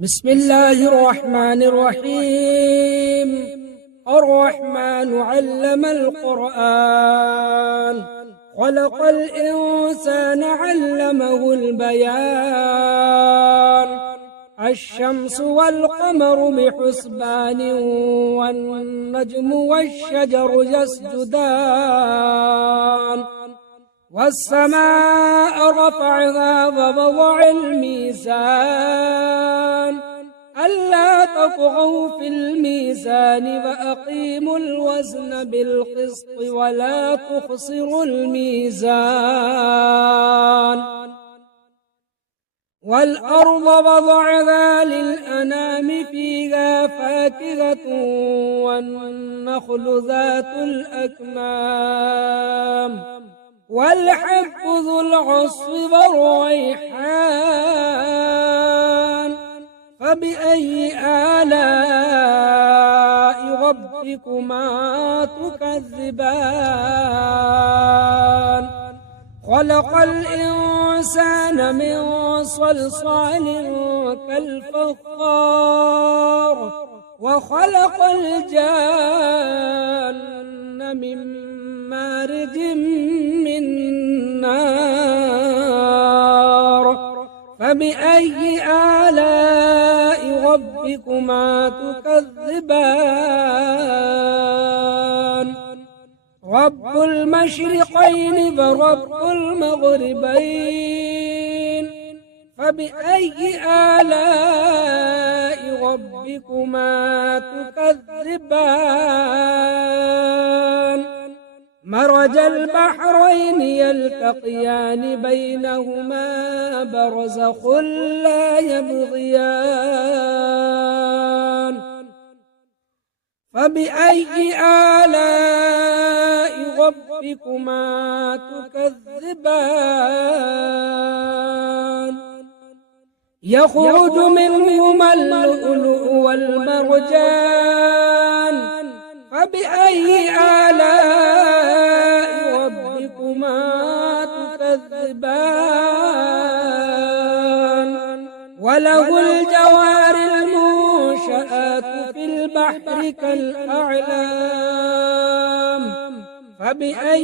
بسم الله الرحمن الرحيم. الرحمن علم القرآن، خلق الإنسان علمه البيان. الشمس والقمر بحسبان، والنجم والشجر يسجدان. والسماء رفعها ووضع الميزان، ألا تطغوا في الميزان وأقيموا الوزن بالقسط ولا تخسروا الميزان. والأرض وضعها للأنام، فيها فاكهة والنخل ذات الأكمام، والحب ذو العصف والريحان. فبأي آلاء ربكما تكذبان؟ خلق الإنسان من صلصال كالفخار، وخلق الجان من مارج من نار. فبأي آلاء ربكما تكذبان؟ رب المشرقين ورب المغربين، فبأي آلاء ربكما تكذبان؟ مرج البحرين يلتقيان، بينهما برزخ لا يبغيان. فبأي آلاء ربكما تكذبان؟ يخرج منهما اللؤلؤ والمرجان، فبأي آلاء ربكما تكذبان؟ وله الجوار المنشآت في البحر كالأعلام، فبأي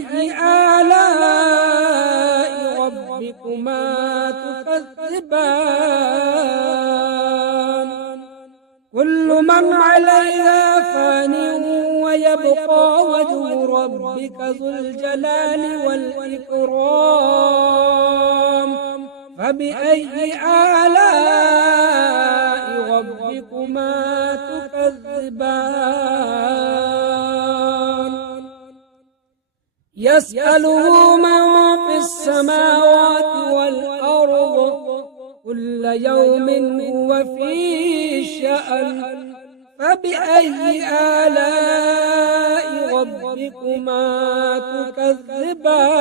آلاء ربكما تكذبان؟ كل من عليها فان، ويبقى وجه ربك ذو الجلال والإكرام. فبأي آلاء ربكما تكذبان؟ يسأله من في السماوات والأرض، كل يوم هو في شأن. فبأي آلاء ربكما تكذبان؟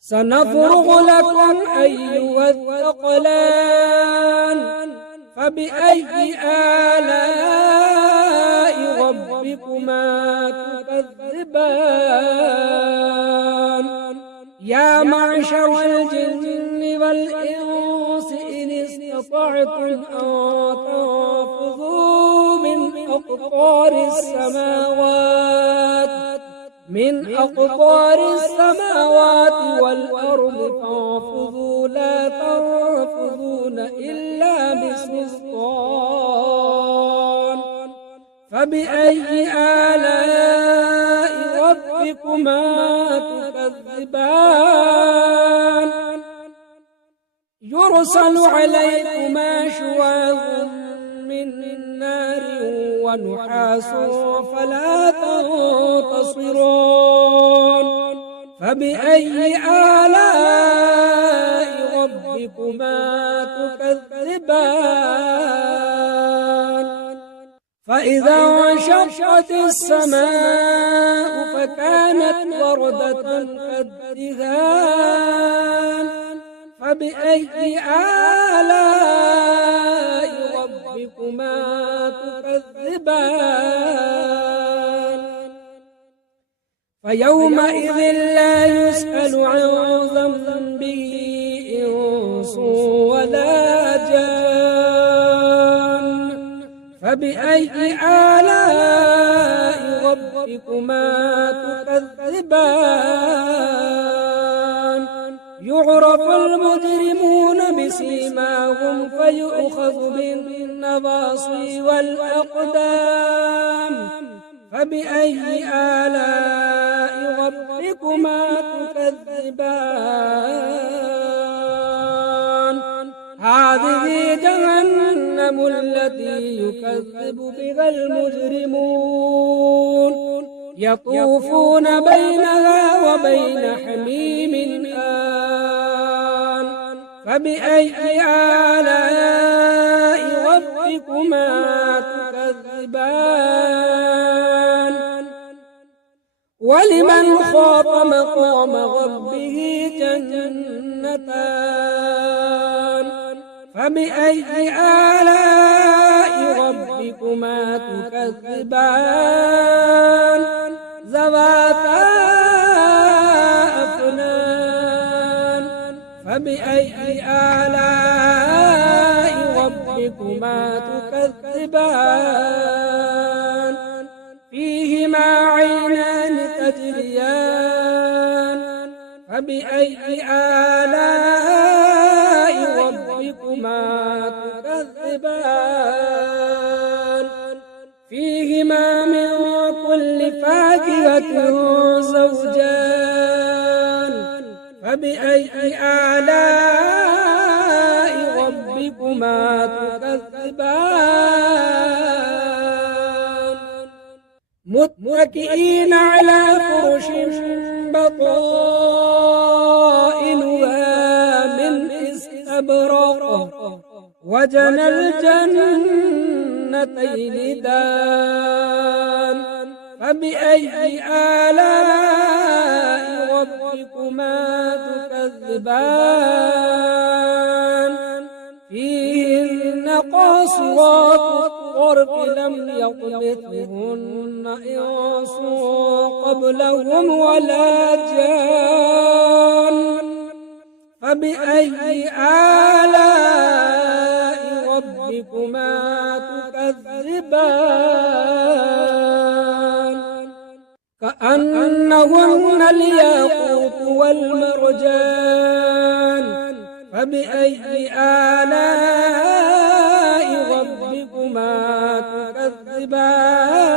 سنفرغ لكم أيها الثقلان، فبأي آلاء ربكما تكذبان؟ يا معشر الجن والإنس إن استطعتم أن تنفذوا من أقطار السماوات والأرض، فانفذوا لا تنفذون إلا بسلطان. فبأي آلاء ربكما تكذبان؟ يرسل عليكما شواظ من نار ونحاس فلا تنتصران. فبأي آلاء ربكما تكذبان؟ فإذا انشقت السماء فكانت وردة كالدهان. فبأي آلاء ربكما تكذبان؟ فيومئذ لا يسأل عن ذنبه إنس فبأي آلاء ربكما تكذبان يعرف المجرمون بسيماهم فيؤخذ بالنواصي والأقدام فبأي آلاء ربكما تكذبان هذه جهنم التي يكذب بها المجرمون يطوفون بينها وبين حميم آن فبأي آلاء ربكما تكذبان ولمن خاف مقام ربه جنتان فبأي آلاء ربكما تكذبان ذواتا أفنان فبأي آلاء ربكما تكذبان فيهما عينان تجريان فبأي آلاء ربكما تكذبان فيهما من كل فاكهة زوجان فبأي آلاء ربكما تكذبان متكئين على فرش بطائنها من استبرق وجنى الجنتين دان فبأي آلاء ربكما تكذبان فيهن قاصرات الطرف لم يطمثهن إنس قبلهم ولا جان فبأي آلاء ربكما تكذبان كأنهن الياقوت والمرجان فبأي آلاء ربكما تكذبان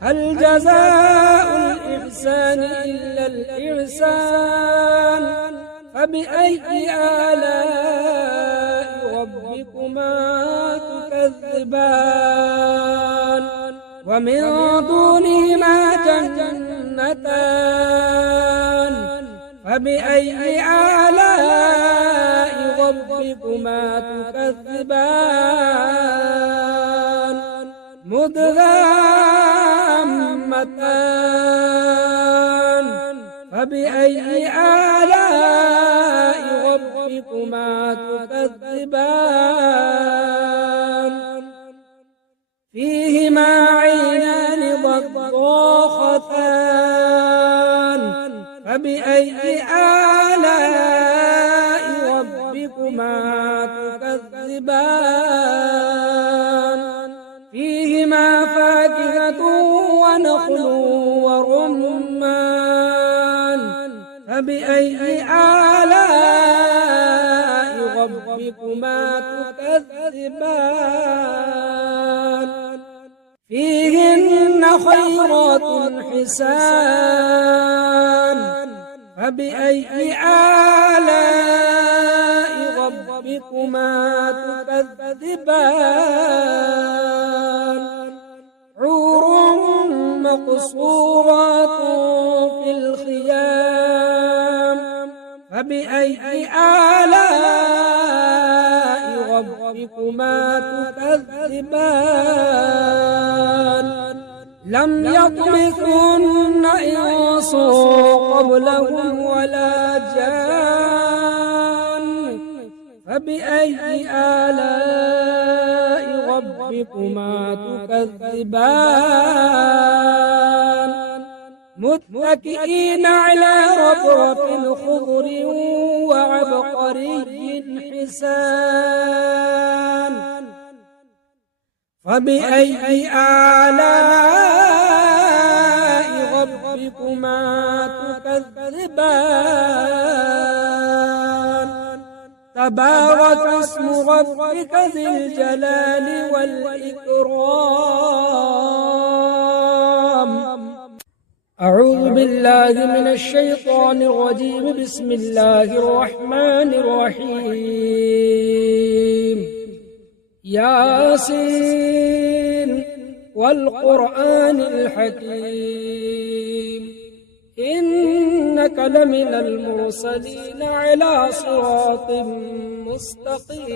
هل جزاء الإحسان إلا الإحسان فبأي آلاء ربكما تكذبان ومن دونهما جنتان فبأي آلاء ربكما تكذبان مدهامتان فبأي آلاء ربكما تكذبان فيهما عينان ضاختان فبأي آلاء ربكما تكذبان فيهما فاكهة ونخل ورمان فبأي آلاء ربكما تكذبان فيهن خيرات حسان فبأي آلاء ربكما تكذبان حور مقصورات في الخيام فبأي آلاء ربكما تكذبان لم يطمثهن إنس قبلهم ولا جان فبأي آلاء ربكما تكذبان متكئين على رفرف خضر وعبقري حسان فبأي آلاء ربكما تكذبان تبارك اسم ربك ذي الجلال والإكرام أعوذ بالله من الشيطان الرجيم بسم الله الرحمن الرحيم ياسين والقرآن الحكيم إنك لمن المرسلين على صراط مستقيم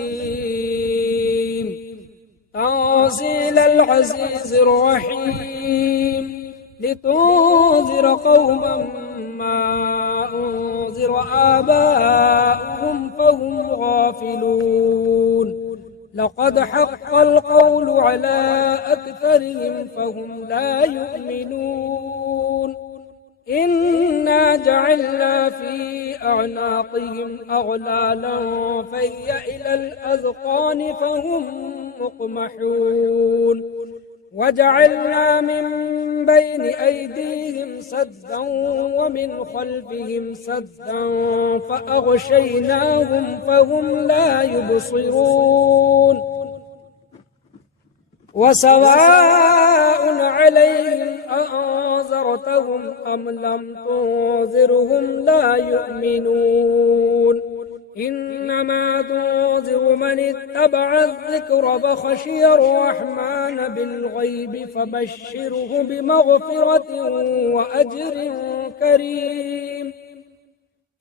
تنزيل العزيز الرحيم لتنذر قوما ما أنذر آباؤهم فهم غافلون لقد حق القول على أكثرهم فهم لا يؤمنون إنا جعلنا في أعناقهم أغلالا فهي إلى الأذقان فهم مقمحون وجعلنا من بين أيديهم سدا ومن خلفهم سدا فأغشيناهم فهم لا يبصرون وسواء عليهم أأنذرتهم أم لم تنذرهم لا يؤمنون إنما تنذر من اتبع الذكر فخشي الرحمن بالغيب فبشره بمغفرة وأجر كريم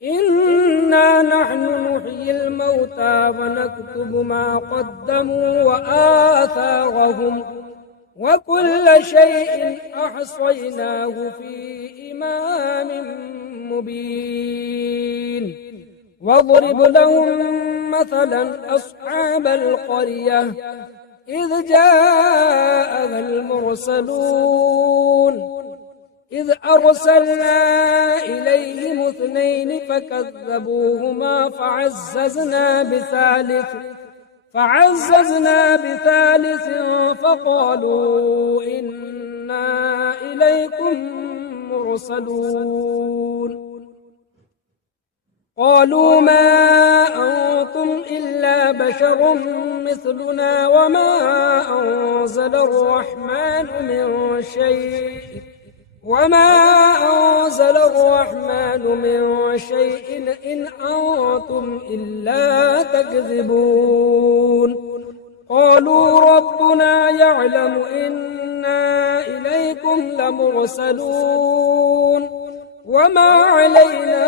إنا نحن نحيي الموتى ونكتب ما قدموا وآثارهم وكل شيء أحصيناه في إمام مبين واضرب لهم مثلا أصحاب القرية إذ جاءها المرسلون إذ أرسلنا إليهم اثنين فكذبوهما فعززنا بثالث فقالوا إنا إليكم مرسلون قالوا ما أنتم إلا بشر مثلنا وما أنزل الرحمن من شيء إن أنتم إلا تكذبون قالوا ربنا يعلم إنا إليكم لمرسلون وما علينا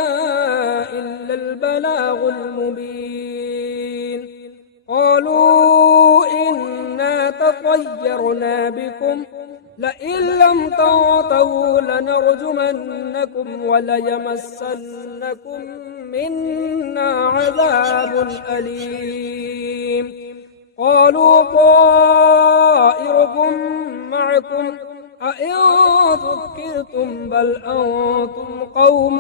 إلا البلاغ المبين قالوا إنا تطيرنا بكم لئن لم تنتهوا لنرجمنكم وليمسنكم منا عذاب أليم قالوا طائركم معكم أئن ذكرتم بل أنتم قوم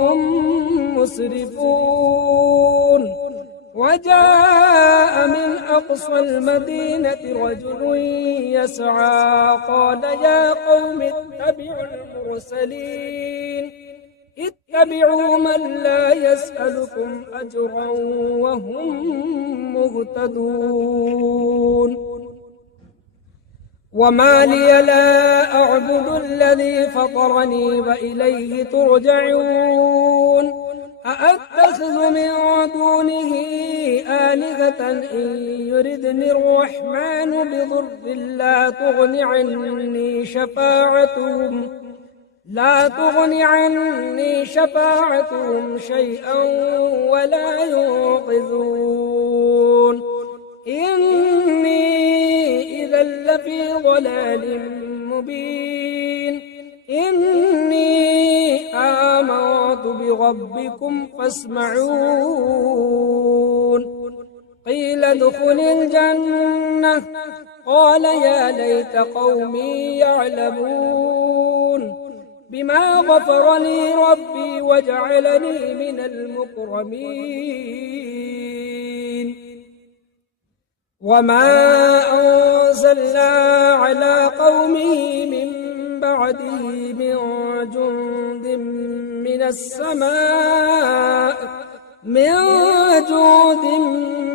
مسرفون وجاء من أقصى المدينة رجل يسعى قال يا قوم اتبعوا المرسلين اتبعوا من لا يسألكم أجرا وهم مهتدون وما لي لا أعبد الذي فطرني وإليه ترجعون أأتخذ من دونه آلهة إن يردني الرحمن بضر لا تغن عني شفاعتهم شيئا ولا ينقذون إني إذا لفي ضلال مبين إني آمنت بربكم فاسمعون قيل ادخل الجنة قال يا ليت قومي يعلمون بما غفر لي ربي وجعلني من المكرمين وما أرسلنا على قومه من بعده من جند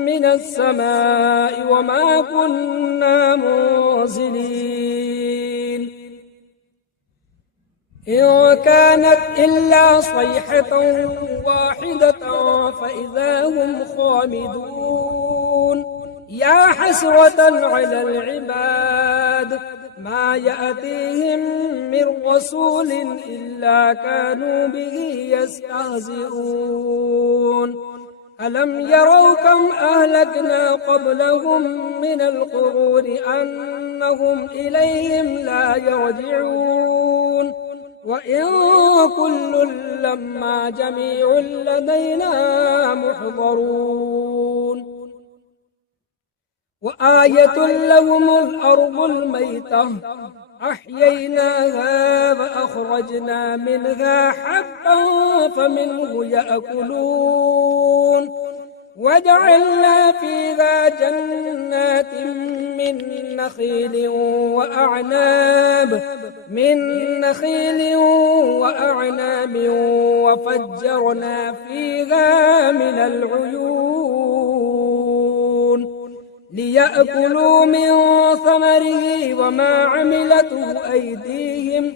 من السماء وما كنا منزلين إن كانت إلا صيحة واحدة فإذا هم خامدون يا حسرة على العباد ما يأتيهم من رسول إلا كانوا به يستهزئون ألم يروا كم أهلكنا قبلهم من القرون أنهم إليهم لا يرجعون وإن كل لما جميع لدينا محضرون وآية لهم الأرض الميتة أحييناها فأخرجنا منها حبا فمنه يأكلون وجعلنا فيها جنات من نخيل وأعناب وفجرنا فيها من العيون ليأكلوا من ثمره وما عملته أيديهم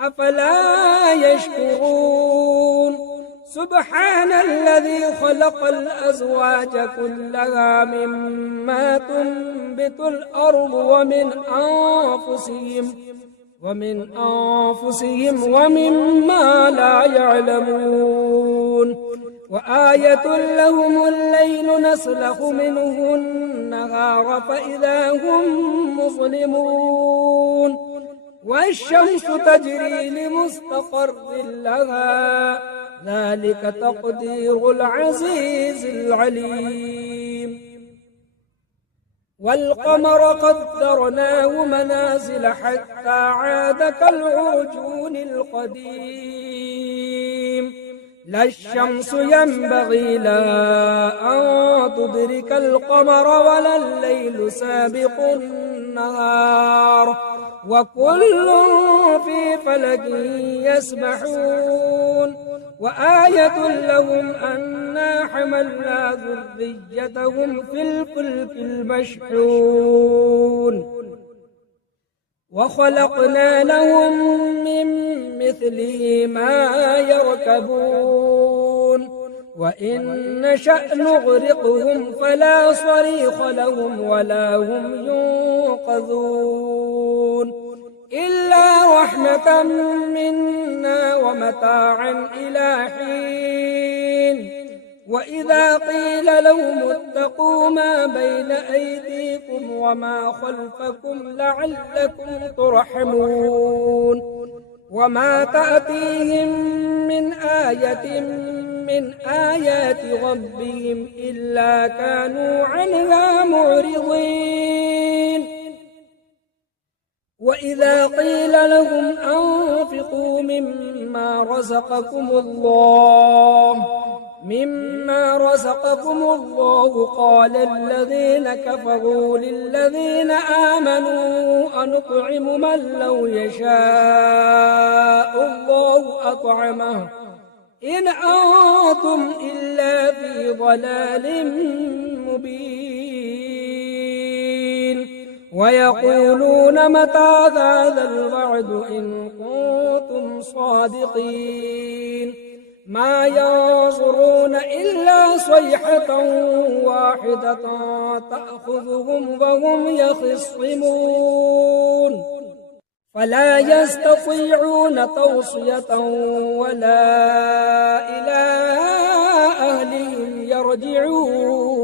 أفلا يشكرون سبحان الذي خلق الأزواج كلها مما تنبت الأرض ومن أنفسهم ومما لا يعلمون وآية لهم الليل نسلخ منه النهار فإذا هم مظلمون والشمس تجري لمستقر لها ذلك تقدير العزيز العليم والقمر قدرناه منازل حتى عاد كالعرجون القديم لا الشمس ينبغي لها أن تدرك القمر ولا الليل سابق النهار وكل في فلك يسبحون وآية لهم أنا حملنا ذريتهم في الفلك المشحون وخلقنا لهم من مثله ما يركبون وإن نشأ نغرقهم فلا صريخ لهم ولا هم ينقذون إلا رحمة منا ومتاعا إلى حين وإذا قيل لهم اتقوا ما بين أيديكم وما خلفكم لعلكم ترحمون وما تأتيهم من آية من آيات ربهم إلا كانوا عنها معرضين وإذا قيل لهم أنفقوا مما رزقكم الله قال الذين كفروا للذين آمنوا أنطعم من لو يشاء الله أطعمه إن أنتم إلا في ضلال مبين ويقولون متى هذا الوعد إن كنتم صادقين ما ينظرون إلا صيحة واحدة تأخذهم وهم يخصمون فلا يستطيعون توصية ولا إلى أهلهم يرجعون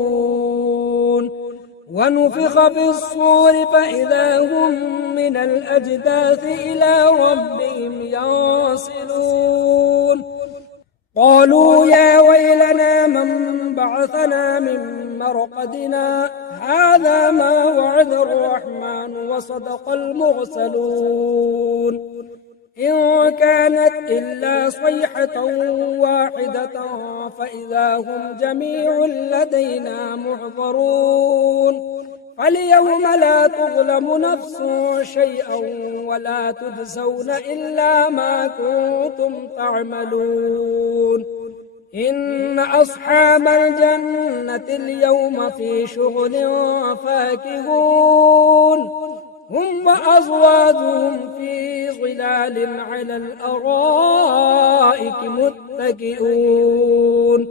ونفخ في الصور فإذا هم من الأجداث إلى ربهم ينسلون قالوا يا ويلنا من بعثنا من مرقدنا هذا ما وعد الرحمن وصدق المرسلون إن كانت إلا صيحة واحدة فإذا هم جميع لدينا محضرون فاليوم لا تظلم نفس شيئا ولا تجزون إلا ما كنتم تعملون إن أصحاب الجنة اليوم في شغل فاكهون هم وأزواجهم في ظلال على الأرائك متكئون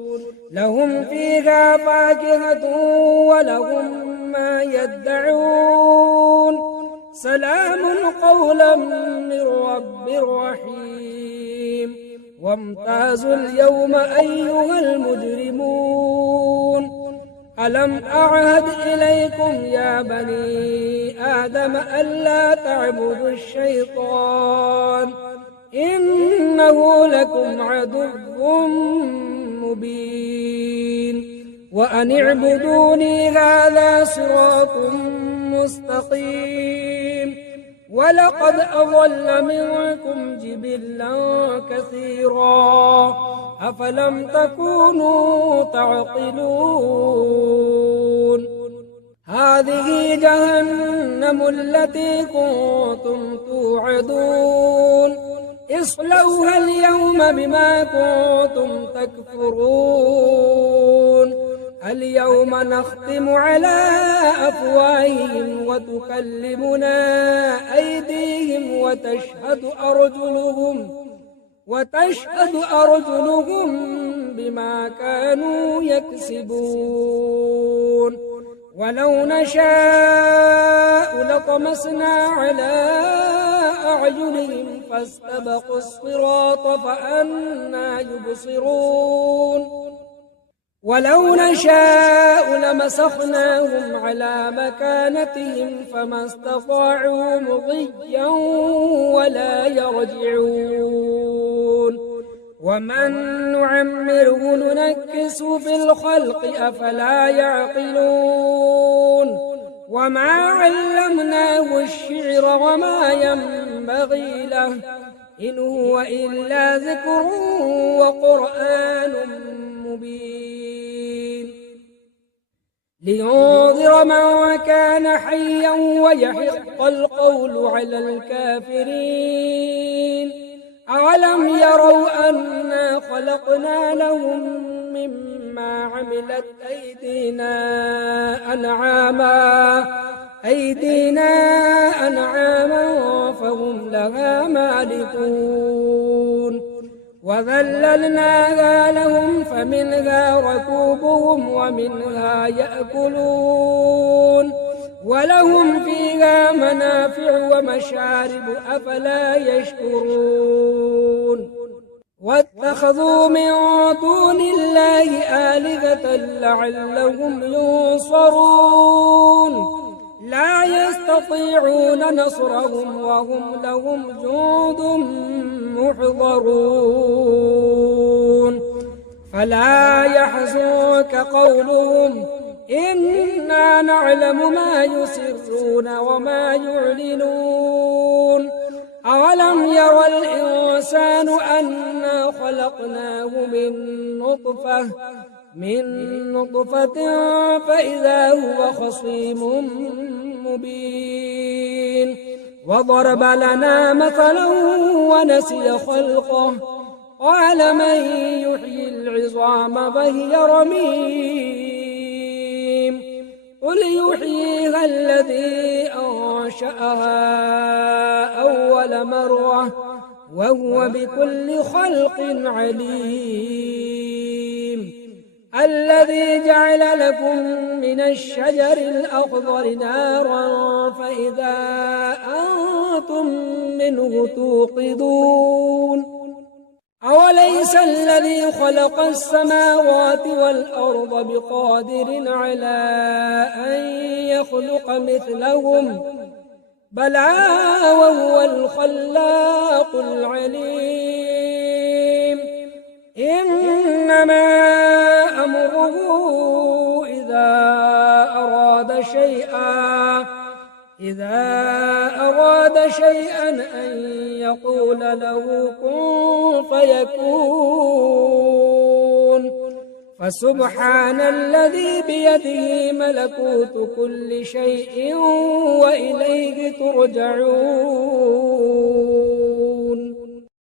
لهم فيها فاكهة ولهم ما يدعون سلام قولا من رب رحيم وامتازوا اليوم أيها المجرمون ألم أعهد إليكم يا بني آدم ألا تعبدوا الشيطان إنه لكم عدو مبين وأن اعبدوني هذا صراط مستقيم ولقد أضل منكم جبلا كثيرا أفلم تكونوا تعقلون هذه جهنم التي كنتم توعدون اصلوها اليوم بما كنتم تكفرون اليوم نختم على أفواههم وتكلمنا أيديهم وتشهد أرجلهم بما كانوا يكسبون ولو نشاء لطمسنا على أعينهم فاستبقوا الصراط فأنى يبصرون ولو نشاء لمسخناهم على مكانتهم فما استطاعوا مضيا ولا يرجعون ومن نعمره ننكس في الخلق أفلا يعقلون وما علمناه الشعر وما ينبغي له إن هو إلا ذكر وقرآن مبين لينذر من كان حيا ويحق القول على الكافرين أولم يروا أنا خلقنا لهم مما عملت أيدينا أنعاما فهم لها مالكون وذللناها لهم فمنها ركوبهم ومنها يأكلون ولهم فيها منافع ومشارب أفلا يشكرون واتخذوا من دون الله آلهة لعلهم ينصرون لا يستطيعون نصرهم وهم لهم جند محضرون فلا يحزنك قولهم إنا نعلم ما يسرون وما يعلنون أولم ير الإنسان أنا خلقناه من نطفة فإذا هو خصيم مبين وضرب لنا مثلا ونسي خلقه قال من يحيي العظام فهي رميم قل يحييها الذي أنشأها أول مرة وهو بكل خلق عليم الذي جعل لكم من الشجر الأخضر نارا فإذا أنتم منه توقدون أوليس الذي خلق السماوات والأرض بقادر على أن يخلق مثلهم بلى وهو الخلاق العليم إنما أمره إذا أراد شيئا أن يقول له كن فيكون فسبحان الذي بيده ملكوت كل شيء وإليه ترجعون